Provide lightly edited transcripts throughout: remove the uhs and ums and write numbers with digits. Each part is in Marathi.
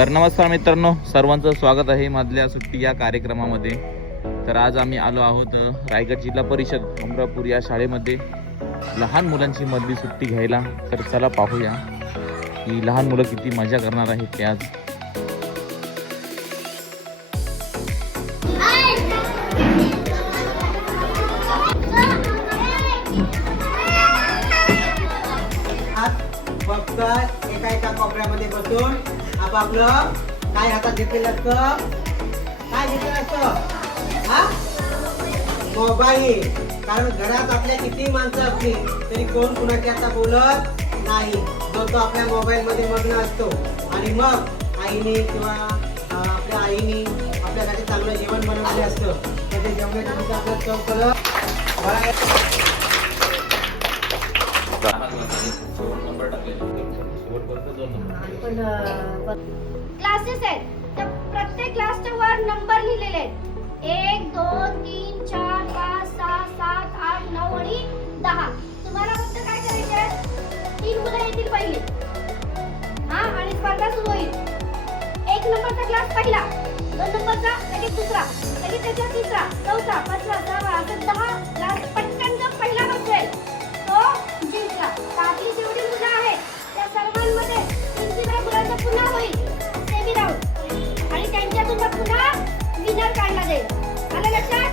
तर नमस्कार मित्रांनो, सर्वांचं स्वागत आहे मधल्या सुट्टी या कार्यक्रमामध्ये. तर आज आम्ही आलो आहोत रायगड जिल्हा परिषद अमरापूर या शाळेमध्ये लहान मुलांची मधली सुट्टी घ्यायला. तर चला पाहूया की लहान मुलं किती मजा करणार आहेत ते आज. फक्त एका कोपऱ्यामध्ये बसून आपापलं काय हातात घेतलेलं असतं, काय घेतलेलं असतं, हा मोबाईल. कारण घरात आपल्या किती माणसं असली तरी कोण कुणाची आता बोलत नाही. जो तो आपल्या मोबाईल मध्ये मग्न असतो. आणि मग आईने किंवा आपल्या आईने आपल्यासाठी चांगलं जेवण बनवलेलं असतं, तर ते जेवणाच्या मध्ये आपलं चव कळत. क्लासेस आहेत त्या प्रत्येक क्लासच्या वर नंबर लिहिलेले आहेत. 1 2 3 4 5 6 7 8 9 आणि 10. तुम्हाला फक्त काय करायचे, 3 मुलं येतील पहिले, हा, आणि स्पर्धा सुरू होईल. 1 नंबरचा क्लास पहिला, 2 नंबरचा लगेच दुसरा, लगेच त्याचा तिसरा, चौथा, पाचवा, सहावा, असं 10 क्लास. पटकन जो पहिला बसेल तो जिंकला. बाकी जेवढी मुलं आहेत त्या सर्वांमध्ये मुलांचा पुन्हा होईल सेमी राऊंड आणि त्यांच्यातून पुन्हा विनर काढला जाईल. आलं लक्षात?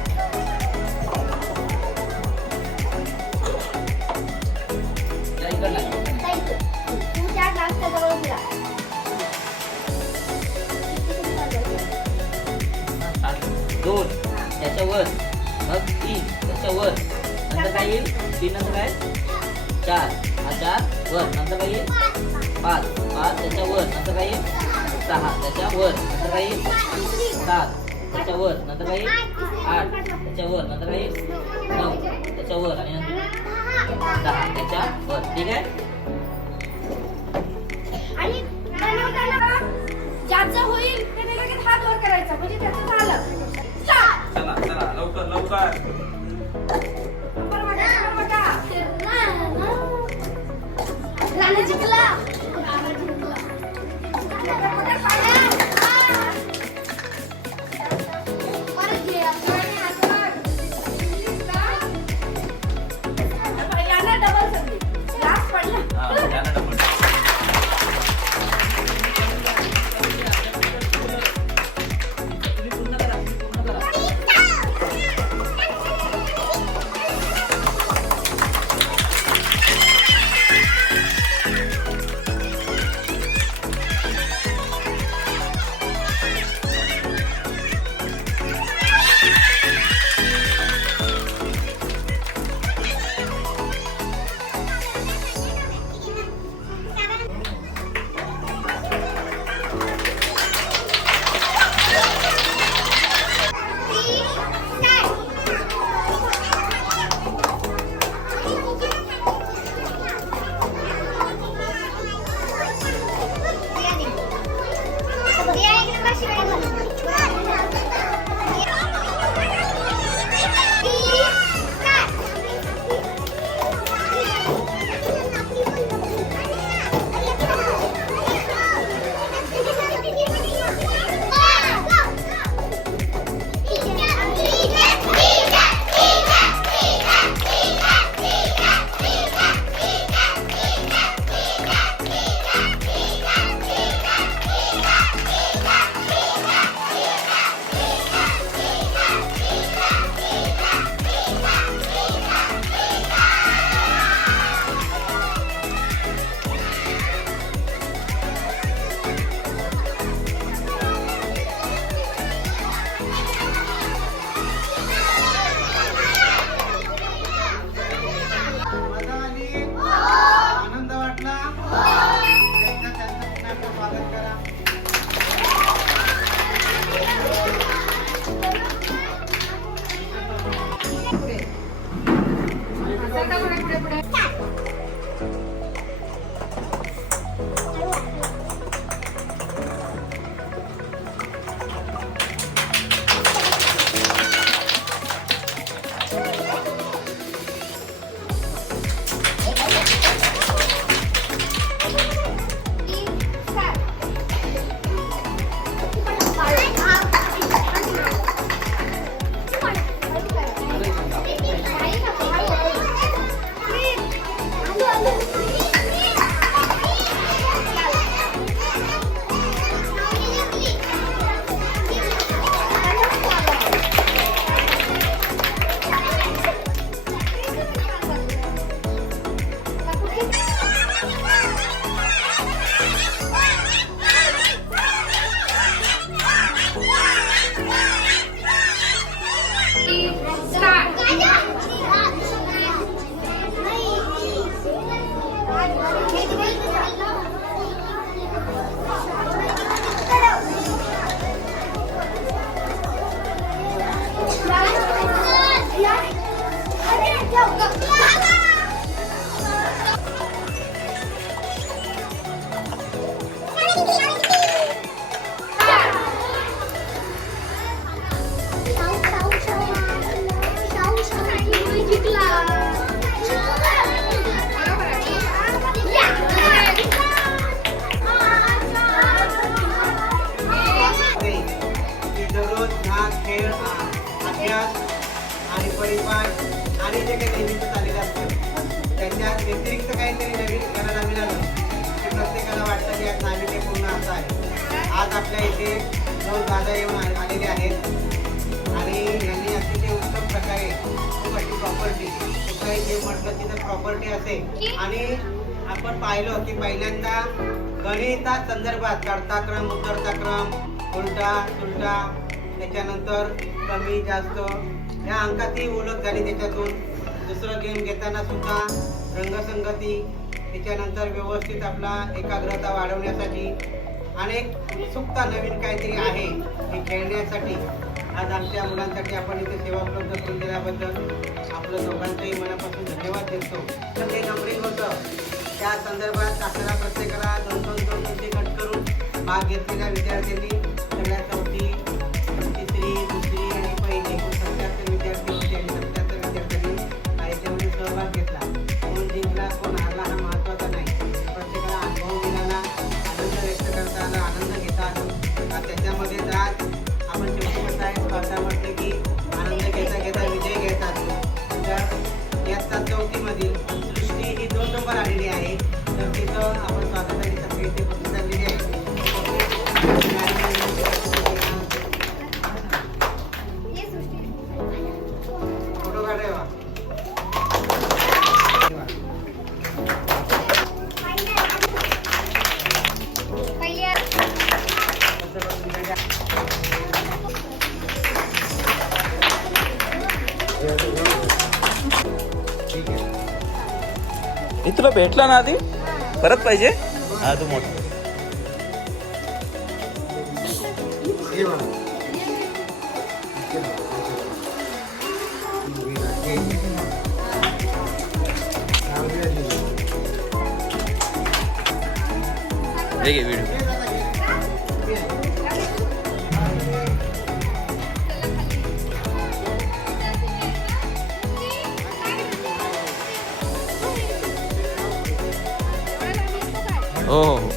तू त्या क्लासच्या जवळ उभा. 2 त्याच्यावर, मग 3 त्याच्यावर, नंतर काय येईल? 3 नंतर काय? 4 हा 4 वर, नंतर काय येईल? 5 त्याच्यावर, नंतर काय येईल? 6 त्याच्यावर, नंतर काय येईल? 7 त्याच्यावर, नंतर काय येईल? 8 त्याच्यावर, नंतर काय येईल? 9 त्याच्यावर आणि नंतर 10 त्याच्यावर. ठीक आहे? आणि बनवताना ज्याचं होईल त्याने लगेच हात वर करायचा, म्हणजे त्याचं झालं. चला चला लवकर लवकर. नंबर बघा. राणा जिंकला. डबल संधी लास्ट पडला. आणि परिपाठ आणि जे काही नेहमीचं चाललेलं असतं त्याच्यात व्यतिरिक्त काहीतरी नवीन करायला मिळालं ते प्रत्येकाला वाटतं की आज नाविन्यपूर्ण असं आहे. आज आपल्या इथे 2 दादा येऊन आलेले आहेत आणि यांनी अतिशय उत्तम प्रकारे खूप अशी प्रॉपर्टी कुठलाही गेम म्हटलं की तर प्रॉपर्टी असेल आणि आपण पाहिलं की पहिल्यांदा गणिता संदर्भात चढता क्रम उतरता क्रम उलटा सुलटा त्याच्यानंतर कमी जास्त या अंकातही ओळख झाली. त्याच्यातून दुसरं गेम घेताना सुद्धा रंगसंगती त्याच्यानंतर व्यवस्थित आपला एकाग्रता वाढवण्यासाठी अनेक उत्सुकता नवीन काहीतरी आहे हे खेळण्यासाठी आज आमच्या मुलांसाठी आपण इथे सेवा उपलब्ध करून दिल्याबद्दल आपलं दोघांचंही मनापासून धन्यवाद देतो. तर ते नंबरिंग होतं त्या संदर्भात आपल्याला प्रत्येकाला 2-2 गट करून भाग घेतलेल्या विद्यार्थ्यांनी सगळ्या 4थी 3री 2री आणि पहिली एकूण 77 विद्यार्थी होते आणि 77 विद्यार्थ्यांनी याच्यामध्ये सहभाग घेतला. कोण जिंकला कोण हारला हा महत्त्वाचा नाही. प्रत्येकाला अनुभव मिळाला, आनंद व्यक्त करता आला, आनंद घेता आला. त्याच्यामध्ये आज आपण शेवटी कसं आहे स्पर्धा म्हटलं की आनंद घेता घेता विजय घेता असतो. तर इयत्ता 4थीमधील सृष्टी ही 2 नंबर आलेली आहे. तर तिथं आपण स्वागतासाठी सगळे इथे उपस्थित झालेली आहे. फोटो काढावा ठीक आहे. हे तुला भेटला ना आधी परत पाहिजे हा तू मोठा हे बघा. हे घे व्हिडिओ. हो हो हो